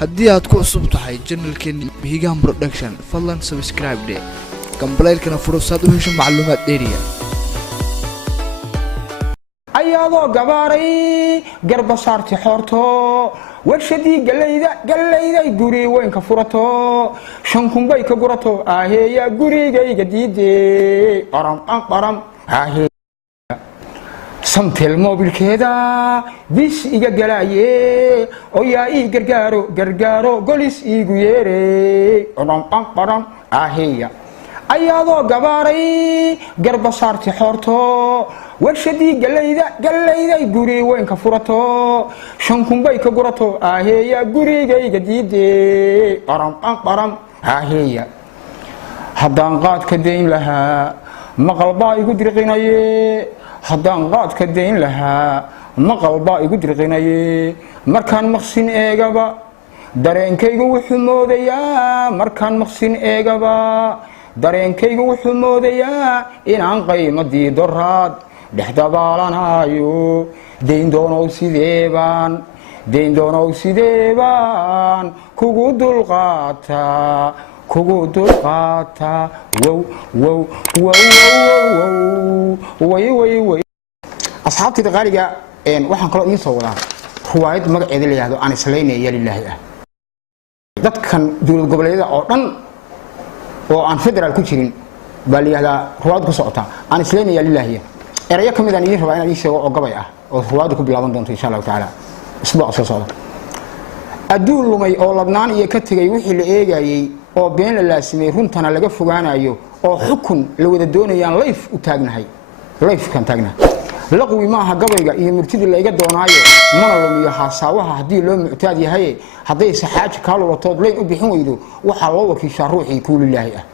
haddii aad ku cusub tahay channelkeena Bandhigay production fadlan subscribe dhe gambaleelkana furo saad u hesho macluumaad dheeriya ayadoo gabaaray garba saarti xoorto warshadii galayda guri weyn ka furato shan kunbay ka gurato aheeya gurigayga diiday qaram ahee samtel mobilkeeda bis iga galaaye oo yaa ii gargaaro golis iigu yeeray qaram aheeya ayadoo gabaaray garba saarti xoorto warshadii galayda guri weyn ka furato shan kunbay ka gurato aheeya gurigayga diiday qaram aheeya haddaan qaad ka dayn lahaa maqalbaa igu dirqinaye haddaan qaad ka dayn lahaa maqalbaa igu dirqinaye markaan maqsin eegaba dareenkaygu wuxuu moodayaa markaan maqsin eegaba dareenkaygu wuxuu moodayaa inaan qaymadii doraad dhex dabaalanayo dayn doonow sideebaan kugu dulqaataa wow asxaabtayda qaaliga waxaan kaloo idiin soo wadaa ruwaayad magaceeda la yidhaahdo aan islaynayaa lilaahi ah dadkan dowlad goboleedyada oo dhan oo aan federaal ku jirin baa la yidhahdaa ruwaayad ku socota aan islaynayaa lilaahi erayo ka mid aan idiin rabaa inaan idiin sheego oo gabay ah oo ruwaayaddu ku bilaaban doonto insha allahu tacaala isbuuca soo socda adduun lumay oo ladnaan iyo ka tegay wixii la eegayey oo been la laasimay runtana laga fogaanayo oo xukun la wada doonayaan lifekan taagnahay laqwi maaha gabayga iyo murtidii la iga doonaayo mana lumiyo haasaawaha haddii loo muctaad yahay hadday saxaaji kaa lulatood leyn u bixin weydo waxaa loo wakiishaa ruuxii kuu lilaahi ah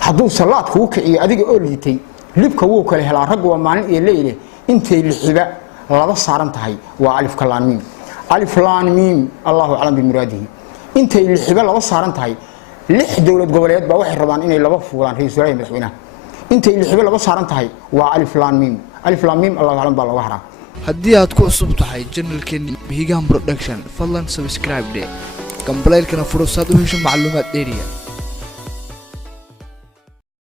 hadduu salaad kuu kiciyo adiga oo liitay libka wuu kala helaa rag waa maalin iyo leyle intay lixiba laba saaran tahay waa alif laan miim allahu aclam bimuraadihi intay lixiba laba saaran tahay lix dowlad goboleed baa waxay rabaan inay laba fuulaan ra'iisul wasaaraha madaxweynaha intay lixiba laba saaran tahay waa alif laan miim allahu aclam baa looga haraa haddii aad ku cusub tahay channelkeena Bandhigay production fadlan subscribe dhe gambaleelkana furo saad u hesho macluumaad dheeriya